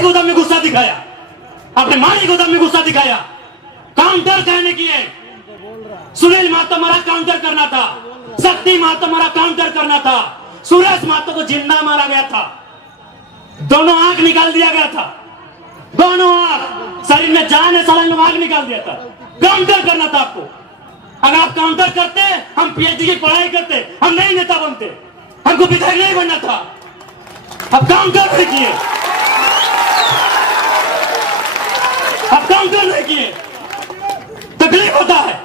ही गोदाम में गुस्सा दिखाया, अपने मां ही गोदाम में गुस्सा दिखाया। काउंटर कहने की है, सुनील महतो मारा काउंटर करना था, शक्ति महतो मारा काउंटर करना था, सुरेश महतो को जिंदा मारा गया था, दोनों आंख निकाल दिया गया था, दोनों आंख, शरीर में जान है, साला में आंख निकाल दिया था। काउंटर करना था आपको। अगर आप काउंटर करते, हम पीएचडी की पढ़ाई करते, हम नहीं नेता बनते, हमको विधायक नहीं बनना था। अब काउंटर नहीं किए, अब काउंटर नहीं किए, तकलीफ होता है।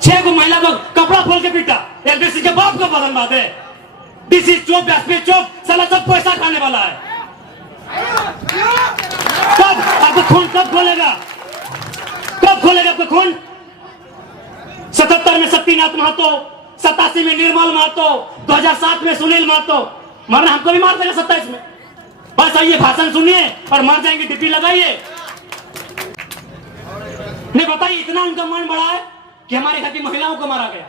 6 को महिला को कपड़ा खोल के पीटा, एलडीसी के बाप को बदन बात है, डीसी चौक, एसपी चौक, साला सब पैसा खाने वाला है। कब आपको खून कब खोलेगा, कब खोलेगा आपको खून? 77 में शक्तिनाथ महतो, 87 में निर्मल महतो, 2007 में सुनील महतो। मरना हमको भी मार देगा 27 में। बस आइए भाषण सुनिए और मर जाएंगे, डिप्टी लगाइए। नहीं बताइए, इतना उनका मन बड़ा है कि हमारे घर की महिलाओं को मारा गया।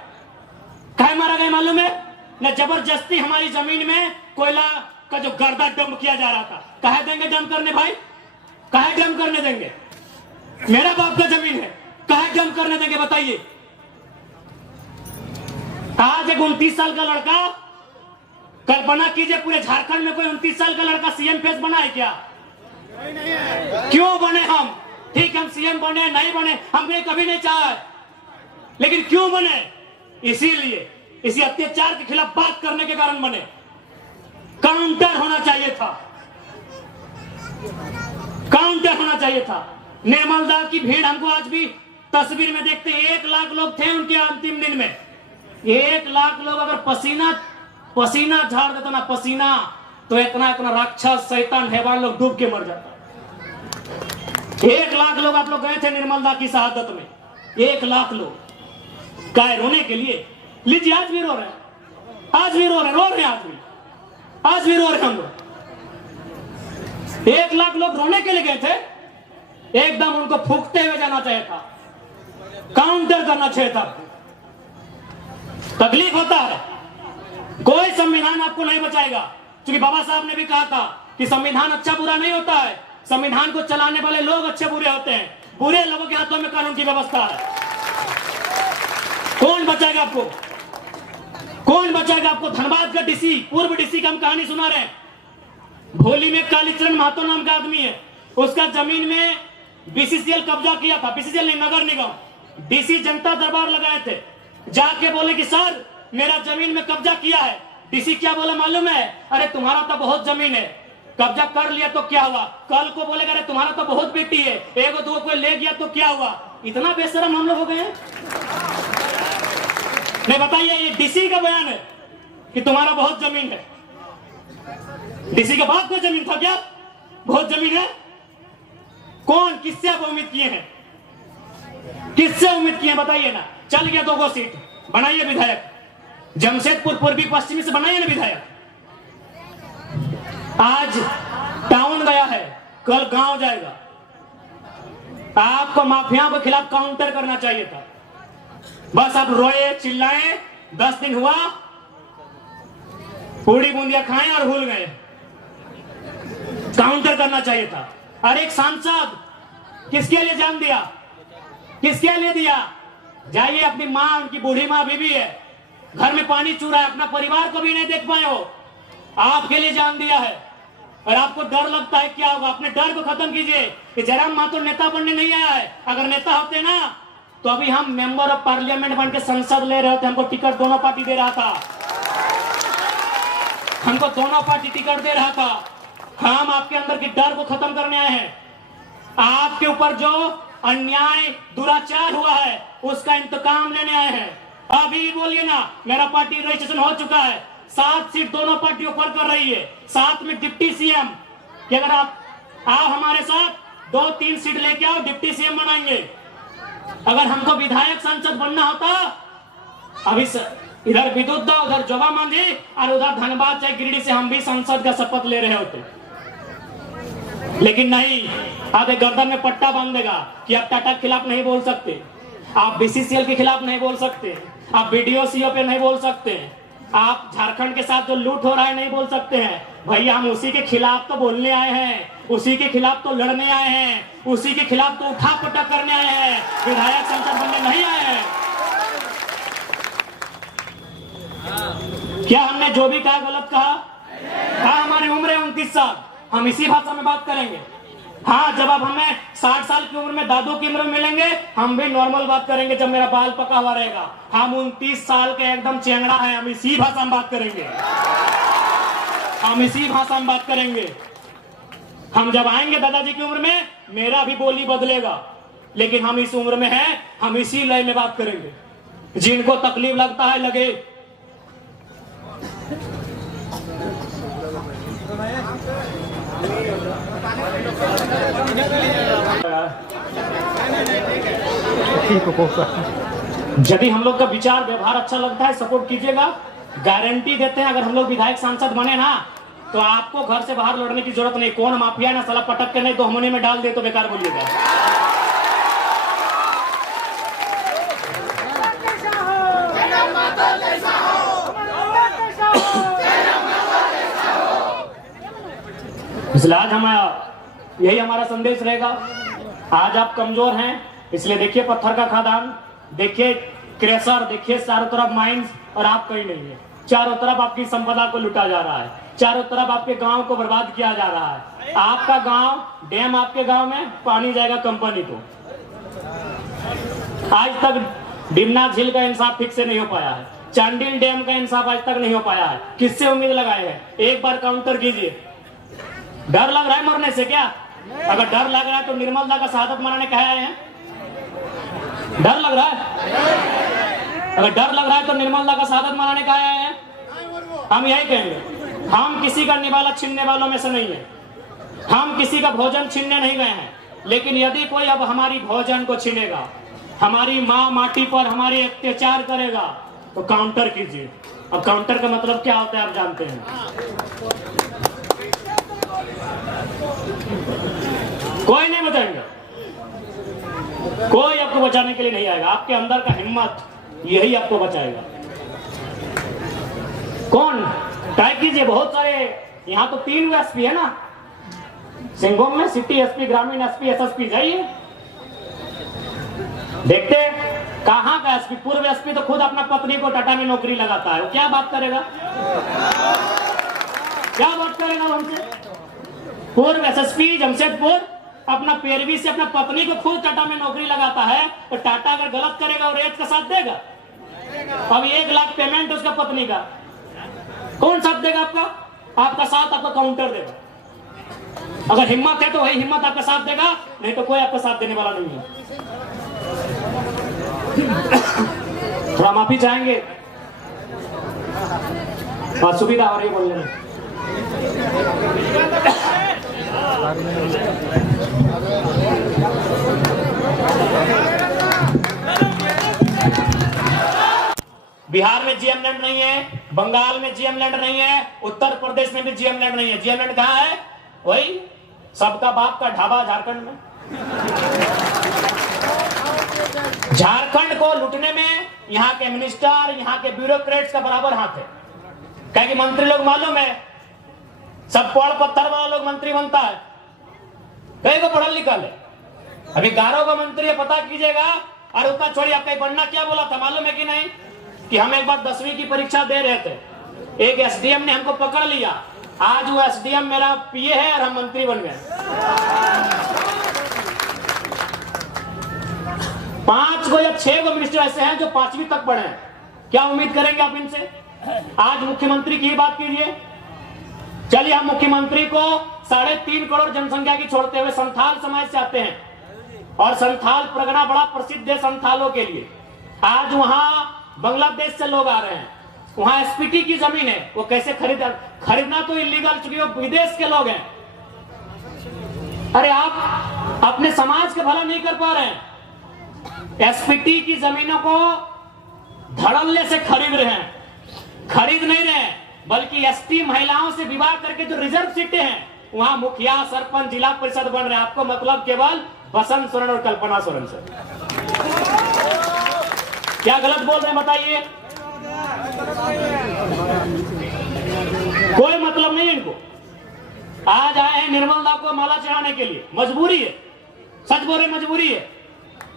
काहे मारा गया मालूम है? न जबरदस्ती हमारी जमीन में कोयला का जो गर्दा डंप किया जा रहा था। काहे देंगे डंप करने भाई? काहे डंप करने देंगे? मेरा बाप का जमीन है, काहे डंप करने देंगे बताइए? आज एक 29 साल का लड़का, कल्पना कीजिए पूरे झारखंड में कोई 29 साल का लड़का सीएम फेस बना है क्या? क्यों बने हम? ठीक, हम सीएम बने नहीं बने, हमने कभी नहीं चाहा, लेकिन क्यों बने? इसीलिए इसी अत्याचार के खिलाफ बात करने के कारण बने। काउंटर होना चाहिए था, काउंटर होना चाहिए था। निर्मल दा की भीड़ हमको आज भी तस्वीर में देखते, 1 लाख लोग थे उनके अंतिम दिन में। 1 लाख लोग अगर पसीना पसीना झाड़ देता ना, पसीना, तो इतना इतना राक्षस शैतान हैवान लोग डूब के मर जाता। 1 लाख लोग आप लोग गए थे निर्मल दा की शहादत में, 1 लाख लोग काय रोने के लिए। लीजिए आज भी रो रहे हैं, आज भी रो रहे हैं, आज भी रो रहे हम लोग। 1 लाख लोग रोने के लिए गए थे, एकदम उनको फूकते हुए जाना चाहिए था, काउंटर करना चाहिए था। तकलीफ होता है, कोई संविधान आपको नहीं बचाएगा, क्योंकि बाबा साहब ने भी कहा था कि संविधान अच्छा बुरा नहीं होता है, संविधान को चलाने वाले लोग अच्छे बुरे होते हैं। बुरे लोगों के हाथों में कानून की व्यवस्था है। कौन बचाएगा आपको? कौन बचाएगा आपको? धनबाद का डीसी, पूर्व डीसी का हम कहानी सुना रहे हैं। भोली में कालीचरण महतो नाम का आदमी है, उसका जमीन में बीसीसीएल कब्जा किया था, बीसीसीएल नहीं, नगर निगम। डीसी जनता दरबार लगाए थे, जाके बोले कि सर मेरा जमीन में कब्जा किया है। डीसी क्या बोला मालूम है? अरे तुम्हारा तो बहुत जमीन है, कब्जा कर लिया तो क्या हुआ? कल को बोलेगा अरे तुम्हारा तो बहुत बेटी है, 1-2 कोई ले गया तो क्या हुआ? इतना बेशरम हम लोग हो गए हैं। नहीं बताइए, ये डीसी का बयान है कि तुम्हारा बहुत जमीन है। डीसी के बाप को जमीन था क्या? बहुत जमीन है? कौन, किससे आप उम्मीद किए हैं? किससे उम्मीद किए बताइए ना? चल गया 2 सीट, बनाइए विधायक। जमशेदपुर पूर्वी पश्चिमी से बनाइए ना विधायक। आज टाउन गया है, कल गांव जाएगा। आपको माफियाओं के खिलाफ काउंटर करना चाहिए था। बस आप रोए चिल्लाए, 10 दिन हुआ, पूड़ी बूंदिया खाएं और भूल गए। काउंटर करना चाहिए था। और एक सांसद किसके लिए जान दिया? किसके लिए दिया? जाइए, अपनी मां, उनकी बूढ़ी मां बीबी है, घर में पानी चूरा है, अपना परिवार को भी नहीं देख पाए हो, आपके लिए जान दिया है। और आपको डर लगता है क्या होगा? अपने डर को खत्म कीजिए कि जयराम महतो नेता बनने नहीं आया है। अगर नेता होते ना तो अभी हम मेंबर ऑफ पार्लियामेंट बन के संसद ले रहे होते। हमको टिकट दोनों पार्टी दे रहा था, हमको दोनों पार्टी टिकट दे रहा था। हम आपके अंदर की डर को खत्म करने आए हैं। आपके ऊपर जो अन्याय दुराचार हुआ है उसका इंतकाम लेने आए हैं। अभी बोलिए ना, मेरा पार्टी रजिस्ट्रेशन हो चुका है, 7 सीट दोनों पार्टी ऊपर कर रही है, साथ में डिप्टी सीएम कि अगर आप आओ हमारे साथ 2-3 सीट लेके आओ, डिप्टी सीएम बनाएंगे। अगर हमको विधायक सांसद बनना होता, अभी इधर विद्युत दा, उधर जोबा मांझी और उधर धनबाद चाहे गिरिडीह से हम भी संसद का शपथ ले रहे होते। लेकिन नहीं, आप एक गर्दन में पट्टा बांध देगा कि आप टाटा के खिलाफ नहीं बोल सकते, आप बीसीसीएल के खिलाफ नहीं बोल सकते, आप बीडीओ सीओ पे नहीं बोल सकते, आप झारखंड के साथ जो लूट हो रहा है नहीं बोल सकते हैं, भैया हम उसी के खिलाफ तो बोलने आए हैं, उसी के खिलाफ तो लड़ने आए हैं, उसी के खिलाफ तो उठा पटक करने आए हैं, विधायक सांसद बनने नहीं आए हैं। क्या हमने जो भी कहा गलत कहा? हमारी उम्र है 29 साल, हम इसी भाषा में बात करेंगे। हाँ, जब आप हमें 60 साल की उम्र में दादू की उम्र में मिलेंगे, हम भी नॉर्मल बात करेंगे जब मेरा बाल पका हुआ रहेगा। हम 29 साल के एकदम चेंगड़ा है, हम इसी भाषा में बात करेंगे, हम इसी भाषा में बात करेंगे। हम जब आएंगे दादाजी की उम्र में, मेरा भी बोली बदलेगा, लेकिन हम इस उम्र में हैं, हम इसी लय में बात करेंगे। जिनको तकलीफ लगता है लगे। यदि हम लोग का विचार व्यवहार अच्छा लगता है, सपोर्ट कीजिएगा। गारंटी देते हैं, अगर हम लोग विधायक सांसद बने ना, तो आपको घर से बाहर लौटने की जरूरत नहीं। कौन माफिया ना साला पटक के नहीं तो हमने में डाल दे तो बेकार बोलिएगा। इसलिए आज यही हमारा संदेश रहेगा। आज आप कमजोर हैं, इसलिए देखिए पत्थर का खदान, देखिए क्रेशर, देखिए चारों तरफ माइंस, और आप कहीं नहीं है। चारों तरफ आपकी संपदा को लुटा जा रहा है, चारों तरफ आपके गांव को बर्बाद किया जा रहा है। आपका गांव, डैम आपके गांव में, पानी जाएगा कंपनी को। आज तक डिमना झील का इंसाफ ठीक से नहीं हो पाया है, चांडिल डैम का इंसाफ आज तक नहीं हो पाया है। किससे उम्मीद लगाए हैं? एक बार काउंटर कीजिए। डर लग रहा है मरने से क्या? अगर डर लग रहा है तो निर्मल दा का शहादत मनाने कहे आए हैं? डर लग रहा है? अगर डर लग रहा है तो निर्मल दा का शहादत मनाने कहे आए हैं? हम यही कहेंगे, हम किसी का निवाला छीनने वालों में से नहीं है, हम किसी का भोजन छीनने नहीं गए हैं। लेकिन यदि कोई अब हमारी भोजन को छीनेगा, हमारी माँ माटी पर हमारी अत्याचार करेगा, तो काउंटर कीजिए। अब काउंटर का मतलब क्या होता है आप जानते हैं। कोई नहीं बचाएगा, कोई आपको बचाने के लिए नहीं आएगा। आपके अंदर का हिम्मत यही आपको बचाएगा। कौन? टाइप कीजिए। बहुत सारे यहाँ तो 3 एसपी है ना, सिंहभूम में सिटी एसपी, ग्रामीण एसपी, एसएसपी। जाइए देखते कहाँ का एसपी। पूर्व एसपी तो खुद अपना पत्नी को टाटा में नौकरी लगाता है, वो क्या बात करेगा? क्या बात करेगा हमसे? पूर्व एसएसपी जमशेदपुर अपना पैरवी से अपना पत्नी को खुद टाटा में नौकरी लगाता है, तो टाटा अगर गलत करेगा और रेट का साथ देगा? अब 1 लाख पेमेंट उसका पत्नी का, कौन साथ देगा आपका? आपका साथ आपका काउंटर देगा। अगर हिम्मत है तो वही हिम्मत आपका साथ देगा, नहीं तो कोई आपका साथ देने वाला नहीं है। थोड़ा माफी चाहेंगे, सुविधा हो रही है बोलने में। बिहार में जीएम लैंड नहीं है, बंगाल में जीएम लैंड नहीं है, उत्तर प्रदेश में भी जीएम लैंड नहीं है। जीएम लैंड कहाँ है? वही सबका बाप का ढाबा झारखंड में। झारखंड को लूटने में यहाँ के मिनिस्टर, यहाँ के ब्यूरोक्रेट्स का बराबर हाथ है। क्या कि मंत्री लोग मालूम है, सब पढ़ पत्थर वाला लोग मंत्री बनता है, कई को पढ़ल लिखल है। अभी गारो का मंत्री है, पता कीजिएगा। और उतना छोड़िए, आपका बनना क्या बोला था मालूम है कि नहीं? कि हम एक बार 10वीं की परीक्षा दे रहे थे, एक एसडीएम ने हमको पकड़ लिया। आज वो एसडीएम मेरा पीए है और हम मंत्री बन गए। 5 या 6 मिनिस्टर ऐसे हैं जो 5वीं तक पढ़े हैं। क्या उम्मीद करेंगे आप इनसे? आज मुख्यमंत्री की बात कीजिए। चलिए, हम मुख्यमंत्री को 3.5 करोड़ जनसंख्या की छोड़ते हुए संथाल समाज से आते हैं, और संथाल परगना बड़ा प्रसिद्ध है संथालों के लिए। आज वहां बांग्लादेश से लोग आ रहे हैं, वहां एसपीटी की जमीन है, वो कैसे खरीदना तो इलीगल, चूंकि वो विदेश के लोग हैं। अरे आप अपने समाज का भला नहीं कर पा रहे हैं, एसपीटी की जमीनों को धड़ल्ले से खरीद रहे हैं। खरीद नहीं रहे, बल्कि एसटी महिलाओं से विवाह करके जो रिजर्व सीटें हैं, वहां मुखिया, सरपंच, जिला परिषद बन रहे हैं। आपको मतलब केवल बसंत सोरेन और कल्पना सोरेन से। क्या गलत बोल रहे हैं बताइए? कोई मतलब नहीं है इनको। आज आए हैं निर्मल दा को माला चढ़ाने के लिए। मजबूरी है, सच बोले मजबूरी है।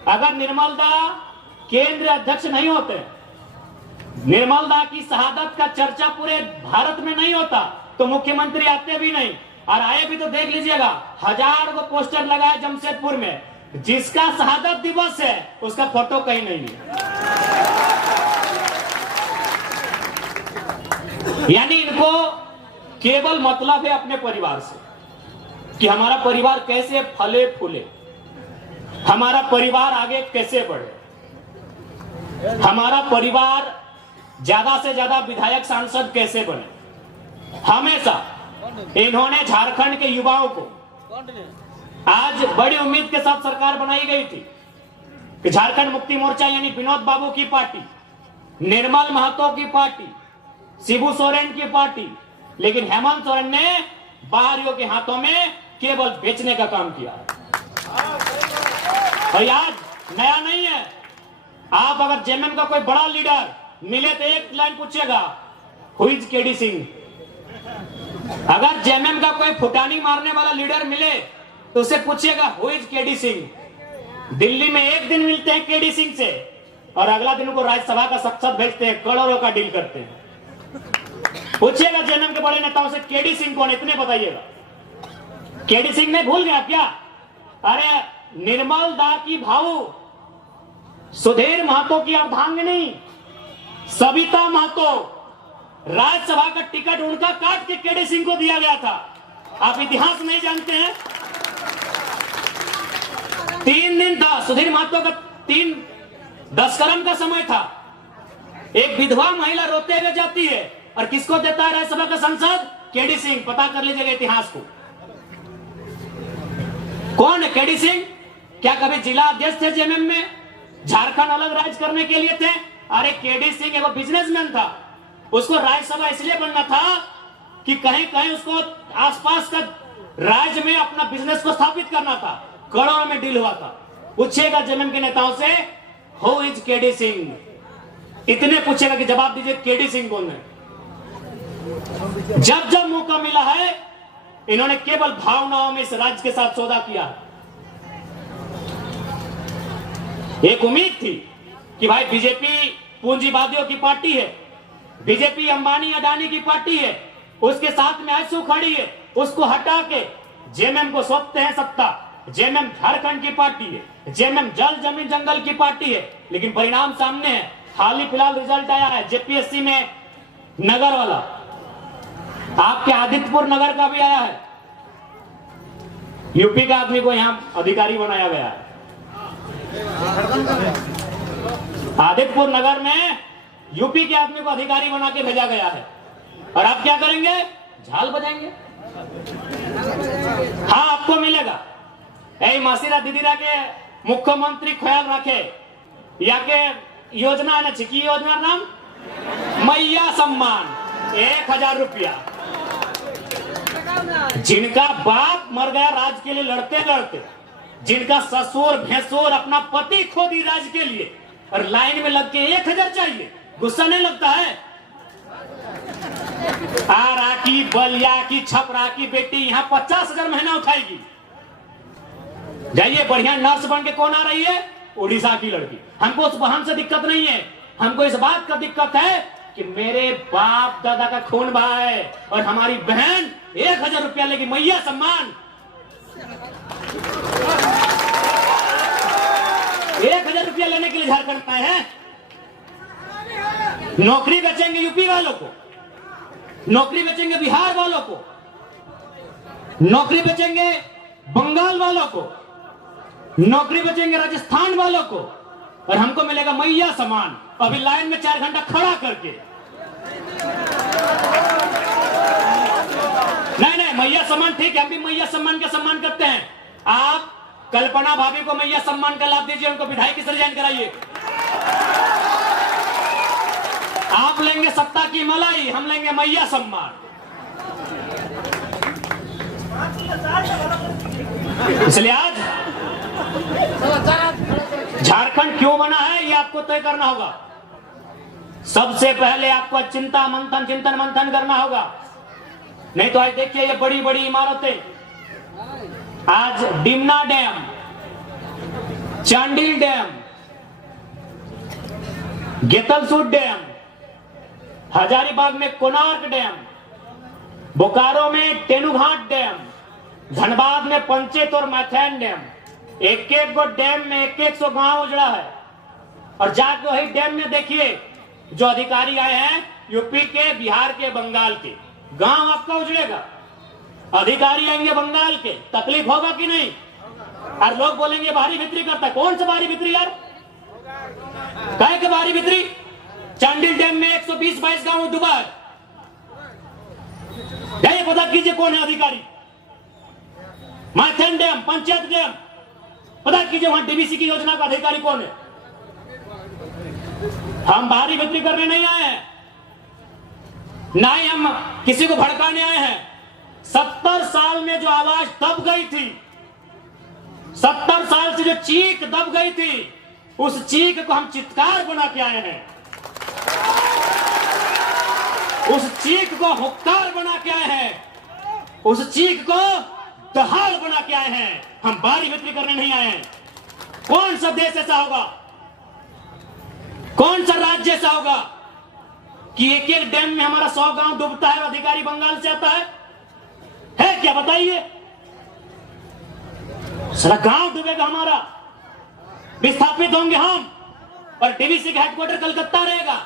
अगर निर्मल दा केंद्र अध्यक्ष नहीं होते, निर्मल दा की शहादत का चर्चा पूरे भारत में नहीं होता, तो मुख्यमंत्री आते भी नहीं। और आए भी तो देख लीजिएगा, 1000 को पोस्टर लगाए जमशेदपुर में, जिसका शहादत दिवस है उसका फोटो कहीं नहीं है। यानी इनको केवल मतलब है अपने परिवार से, कि हमारा परिवार कैसे फले फूले, हमारा परिवार आगे कैसे बढ़े, हमारा परिवार ज्यादा से ज्यादा विधायक सांसद कैसे बने। हमेशा इन्होंने झारखंड के युवाओं को, आज बड़ी उम्मीद के साथ सरकार बनाई गई थी कि झारखंड मुक्ति मोर्चा यानी विनोद बाबू की पार्टी, निर्मल महतो की पार्टी, शिबू सोरेन की पार्टी, लेकिन हेमंत सोरेन ने बाहरियों के हाथों में केवल बेचने का काम किया। और आज नया नहीं है। आप अगर जेएमएम का कोई बड़ा लीडर मिले तो एक लाइन पूछेगा, हु इज केडी सिंह। अगर जेएमएम का कोई फुटानी मारने वाला लीडर मिले तो उसे पूछिएगा, who is KD Singh. Delhi में एक दिन मिलते हैं केडी सिंह से और अगला दिन उनको राज्यसभा का सांसद भेजते हैं, करोड़ों का डील करते हैं। पूछिएगा जेएमएम के बड़े नेताओं से, केडी सिंह कौन, इतने बताइएगा। केडी सिंह ने भूल गया क्या? अरे निर्मल दा की भाऊ सुधीर महतो की अर्धांगिनी सविता महतो, राज्यसभा का टिकट उनका काट के केडी सिंह को दिया गया था। आप इतिहास नहीं जानते हैं। 3 दिन था सुधीर महतो का, 10 कर्म का समय था। एक विधवा महिला रोते हुए जाती है और किसको देता है राज्यसभा का सांसद? केडी सिंह। पता कर लीजिएगा इतिहास को, कौन है केडी सिंह। क्या कभी जिला अध्यक्ष थे जेएमएम में? झारखंड अलग राज्य करने के लिए थे? अरे केडी सिंह एगो बिजनेसमैन था। उसको राज्यसभा इसलिए बनना था कि कहीं कहीं उसको आसपास का राज्य में अपना बिजनेस को स्थापित करना था। करोड़ों में डील हुआ था। पूछेगा जेएमएम के नेताओं से, हु इज केडी सिंह। इतने पूछेगा कि जवाब दीजिए केडी सिंह कौन है। जब जब मौका मिला है इन्होंने केवल भावनाओं में इस राज्य के साथ सौदा किया। एक उम्मीद थी कि भाई बीजेपी पूंजीवादियों की पार्टी है, बीजेपी अंबानी अडानी की पार्टी है, उसके साथ में आंसू खड़ी है, उसको हटा के जेएमएम को सौंपते हैं सत्ता। जेएमएम झारखंड की पार्टी है, जेएमएम जल जमीन जंगल की पार्टी है। लेकिन परिणाम सामने है। हाल ही फिलहाल रिजल्ट आया है जेपीएससी में, नगर वाला, आपके आदित्यपुर नगर का भी आया है। यूपी का आदमी को यहां अधिकारी बनाया गया है। आदित्यपुर नगर में यूपी के आदमी को अधिकारी बना के भेजा गया है। और आप क्या करेंगे? झाल बजाएंगे। हाँ, आपको मिलेगा। ऐ मासीरा दीदीरा के मुख्यमंत्री ख्याल रखे, या के योजना है, चिकी योजना नाम मैया सम्मान, 1000 रुपया। जिनका बाप मर गया राज के लिए लड़ते लड़ते, जिनका ससुर भैंसुर अपना पति खो दी राज के लिए, और लाइन में लग के 1000 चाहिए, गुस्सा नहीं लगता है? आरा की, बलिया की, छपरा की बेटी यहाँ 50,000 महीना उठाएगी। जाइए, बढ़िया नर्स बन के कौन आ रही है? उड़ीसा की लड़की। हमको उस बहन से दिक्कत नहीं है, हमको इस बात का दिक्कत है कि मेरे बाप दादा का खून बहा है और हमारी बहन 1000 रुपया लेगी, मैया सम्मान। 1000 रुपया लेने के लिए झारखंड में है। नौकरी बेचेंगे यूपी वालों को, नौकरी बेचेंगे बिहार वालों को, नौकरी बेचेंगे बंगाल वालों को, नौकरी बेचेंगे राजस्थान वालों को, और हमको मिलेगा मैया सम्मान। अभी लाइन में 4 घंटा खड़ा करके। नहीं नहीं, मैया सम्मान ठीक है, हम भी मैया सम्मान का सम्मान करते हैं। आप कल्पना भाभी को मैया सम्मान का लाभ दीजिए, उनको विधायक से रिजाइन कराइए। आप लेंगे सत्ता की मलाई, हम लेंगे मैया सम्मान। इसलिए आज झारखंड क्यों बना है ये आपको तय करना होगा। सबसे पहले आपको चिंतन मंथन करना होगा नहीं तो आज देखिए ये बड़ी बड़ी इमारतें, आज Dimna dam, Chandil dam, Getalsud dam, Hazaribagh में कोणार्क डैम, बोकारो में तेनुघाट डैम, धनबाद में पंचेत और मैथैन डैम, एक एक गो डैम में 100 गांव उजड़ा है। और जाके वही डैम में देखिए जो अधिकारी आए हैं यूपी के, बिहार के, बंगाल के, गांव आपका उजड़ेगा। अधिकारी आएंगे बंगाल के, तकलीफ होगा कि नहीं? और लोग बोलेंगे भारी बिक्री करता है। कौन सा भारी बिक्री यार? काहे के भारी बिक्री? चांडिल डैम में 120-22 गांव डूबा है। जाइए पता कीजिए कौन है अधिकारी। मैथन डैम, पंचायत डैम, पता कीजिए वहां डीबीसी की योजना का अधिकारी कौन है। हम भारी बिक्री करने नहीं आए हैं, ना ही हम किसी को भड़काने आए हैं। 70 साल में जो आवाज दब गई थी, 70 साल से जो चीख दब गई थी, उस चीख को हम चित्कार बना के आए हैं। उस चीख को हुक्कार बना के आए हैं, उस चीख को दहाड़ बना के आए हैं। हम भारी बिक्री करने नहीं आए हैं। कौन सा देश ऐसा होगा, कौन सा राज्य ऐसा होगा कि एक एक डैम में हमारा 100 गांव डूबता है और अधिकारी बंगाल से आता है क्या? बताइए। सारा गांव डूबेगा हमारा, विस्थापित होंगे हम, और डीवीसी का हेडक्वार्टर कलकत्ता रहेगा।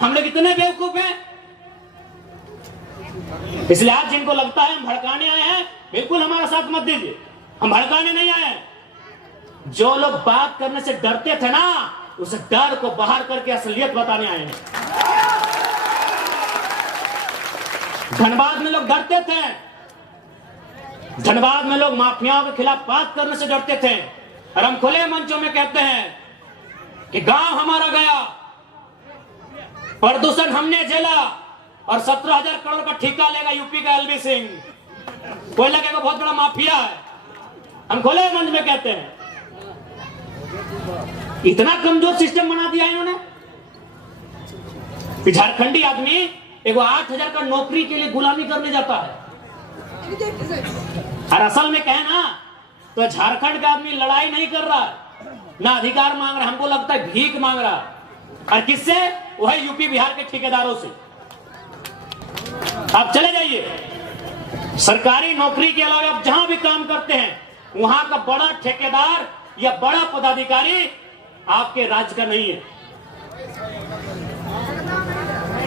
हम लोग इतने बेवकूफ हैं। इसलिए आज जिनको लगता है हम भड़काने आए हैं, बिल्कुल हमारा साथ मत दीजिए। हम भड़काने नहीं आए हैं। जो लोग बात करने से डरते थे ना, उस डर को बाहर करके असलियत बताने आए हैं। धनबाद में लोग डरते थे, धनबाद में लोग माफियाओं के खिलाफ बात करने से डरते थे, और हम खुले मंचों में कहते हैं कि गांव हमारा गया, प्रदूषण हमने झेला, और 17,000 करोड़ का ठेका लेगा यूपी का एलबी सिंह। कोयला का बहुत बड़ा माफिया है। हम खुले मंच में कहते हैं। इतना कमजोर सिस्टम बना दिया इन्होंने। झारखंडी आदमी एगो 8,000 का नौकरी के लिए गुलामी करने जाता है। और असल में कहे ना तो झारखंड का आदमी लड़ाई नहीं कर रहा है, ना अधिकार मांग रहा, हमको लगता है भीख मांग रहा। और किससे? वही यूपी बिहार के ठेकेदारों से। आप चले जाइए, सरकारी नौकरी के अलावा आप जहां भी काम करते हैं, वहां का बड़ा ठेकेदार या बड़ा पदाधिकारी आपके राज्य का नहीं है।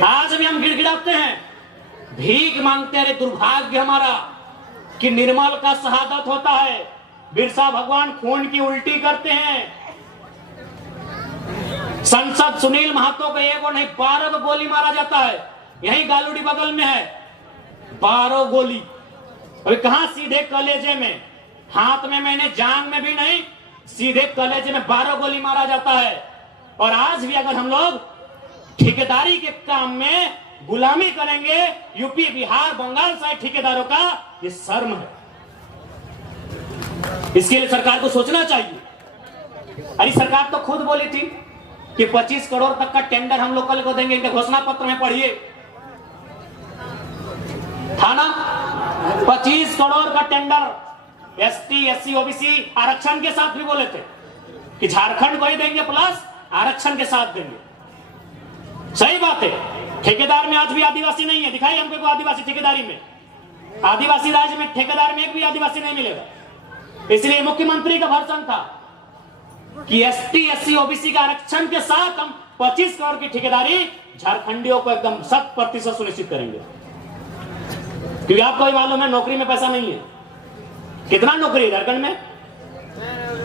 आज भी हम गिड़गिड़ाते हैं, भीख मांगते हैं। दुर्भाग्य हमारा कि निर्मल का शहादत होता है, बिरसा भगवान खून की उल्टी करते हैं। संसद सुनील महतो को एक और नहीं 12 को गोली मारा जाता है। यही गालूडी बगल में है, 12 गोली। अभी कहां? सीधे कलेजे में, हाथ में मैंने, जांग में भी नहीं, सीधे कलेजे में 12 गोली मारा जाता है। और आज भी अगर हम लोग ठेकेदारी के काम में गुलामी करेंगे यूपी बिहार बंगाल साइड ठेकेदारों का, ये शर्म है। इसके लिए सरकार को सोचना चाहिए। अरे सरकार तो खुद बोली थी कि 25 करोड़ तक का टेंडर हम लोग कल को देंगे। इनके घोषणा पत्र में पढ़िए, था ना 25 करोड़ का टेंडर। एसटी, एससी, ओबीसी आरक्षण के साथ भी बोले थे कि झारखंड को ही देंगे प्लस आरक्षण के साथ देंगे। सही बात है। ठेकेदार में आज भी आदिवासी नहीं है। दिखाई हमको को आदिवासी ठेकेदारी में, आदिवासी राज्य में ठेकेदार में एक भी आदिवासी नहीं मिलेगा। इसलिए मुख्यमंत्री का भर्सन था कि एसटी, एससी, ओबीसी का आरक्षण के साथ हम 25 करोड़ की ठेकेदारी झारखंडियों को एकदम 100% सुनिश्चित करेंगे। क्योंकि आपको भी मालूम है नौकरी में पैसा नहीं है। कितना नौकरी है झारखंड में?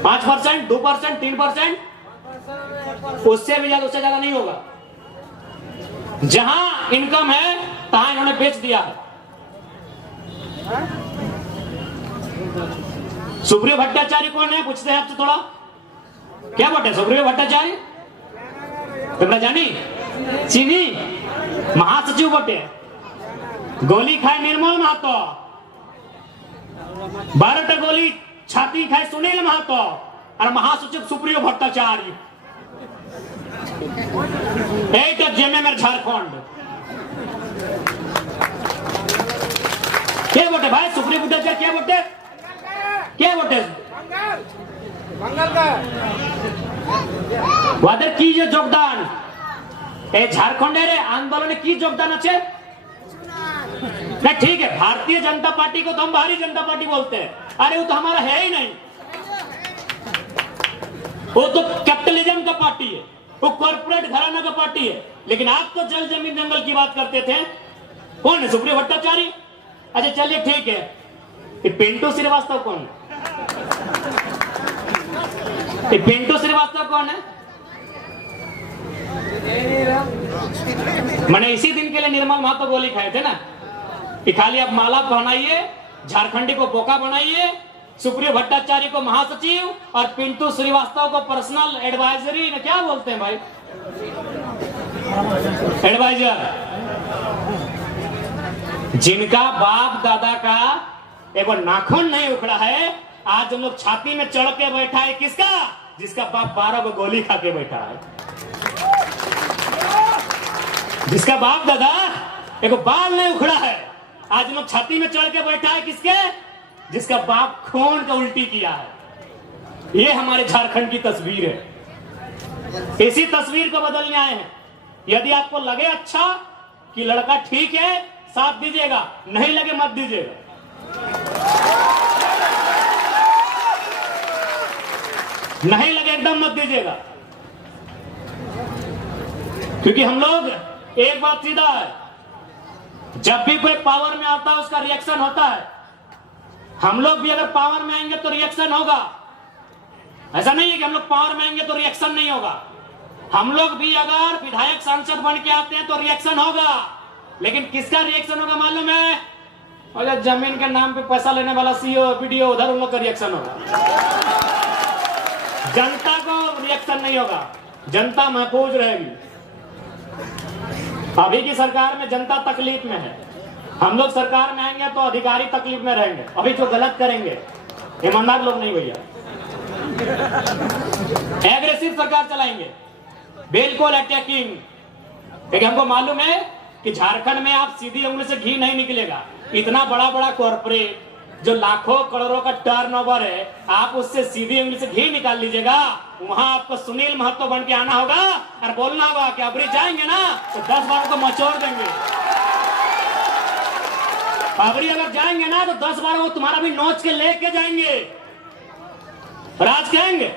5%, 2%, 3%, उससे भी ज्यादा, उससे ज्यादा नहीं होगा। जहां इनकम है तहां इन्होंने बेच दिया है। सुप्रियो भट्टाचार्य कौन है? पूछते हैं आपसे थोड़ा, क्या बोलते? सुप्रियो भट्टाचार्य तुमने जानी? चीनी महासचिव बोटे, गोली खाए निर्मल महतो, 12 गोली छाती खाए सुनील महतो, और महासचिव सुप्रियो भट्टाचार्य। झारखंड वोट है भाई? सुप्रीम भट्टाचार्य क्या वोट है? क्या वोट है? वादर की जो योगदान ए झारखंडेर आंदोलन की योगदान अच्छे नहीं, ठीक है। भारतीय जनता पार्टी को तो हम भारतीय जनता पार्टी बोलते हैं, अरे वो तो हमारा है ही नहीं, वो तो कैपिटलिज्म का पार्टी है, वो कॉर्पोरेट घराना का पार्टी है। लेकिन आप तो जल जमीन जंगल की बात करते थे। कौन है सुप्रियो भट्टाचार्य? अच्छा चलिए ठीक है, ये पिंटू श्रीवास्तव कौन है? ये पिंटू श्रीवास्तव कौन है? मैंने इसी दिन के लिए निर्मल महतो गोली खाए थे ना कि खाली आप माला पहनाइए, झारखंडी को बोका बनाइए, सुप्रियो भट्टाचार्य को महासचिव और पिंटू श्रीवास्तव को पर्सनल एडवाइजरी, क्या बोलते हैं भाई, एडवाइजर, जिनका बाप दादा का एगो नाखून नहीं उखड़ा है, आज हम लोग छाती में चढ़ के बैठा है। किसका? जिसका बाप 12 को गोली खा के बैठा है, जिसका बाप दादा एगो बाल नहीं उखड़ा है, आज हम लोग छाती में चढ़ के बैठा है। किसके? जिसका बाप खून का उल्टी किया है। ये हमारे झारखंड की तस्वीर है। इसी तस्वीर को बदलने आए हैं। यदि आपको लगे अच्छा कि लड़का ठीक है, साथ दीजिएगा, नहीं लगे मत दीजिएगा। नहीं लगे एकदम मत दीजिएगा, क्योंकि हम लोग एक बात सीधा है, जब भी कोई पावर में आता है उसका रिएक्शन होता है। हम लोग भी अगर पावर में आएंगे तो रिएक्शन होगा। ऐसा नहीं है कि हम लोग पावर में आएंगे तो रिएक्शन नहीं होगा। हम लोग भी अगर विधायक सांसद बन के आते हैं तो रिएक्शन होगा। लेकिन किसका रिएक्शन होगा मालूम है? और जमीन के नाम पे पैसा लेने वाला सीओ वीडियो, उधर उन लोग का रिएक्शन होगा। जनता को रिएक्शन नहीं होगा, जनता महफूज रहेगी। अभी की सरकार में जनता तकलीफ में है, हम लोग सरकार में आएंगे तो अधिकारी तकलीफ में रहेंगे। अभी जो गलत करेंगे, ईमानदार लोग नहीं भैया, एग्रेसिव सरकार चलाएंगे, बिल्कुल अटैकिंग। लेकिन हमको मालूम है कि झारखंड में आप सीधी उंगली से घी नहीं निकलेगा। इतना बड़ा बड़ा कॉर्पोरेट जो लाखों करोड़ों का टर्नओवर है, आप उससे सीधी उंगली से घी निकाल लीजिएगा। वहां आपको सुनील महतो बन के आना होगा और बोलना होगा कि अबरी जाएंगे ना तो 10 बार को मचोड़ देंगे। अबरी अगर जाएंगे ना तो 10 बार वो तुम्हारा भी नोच के लेके जाएंगे। राज कहेंगे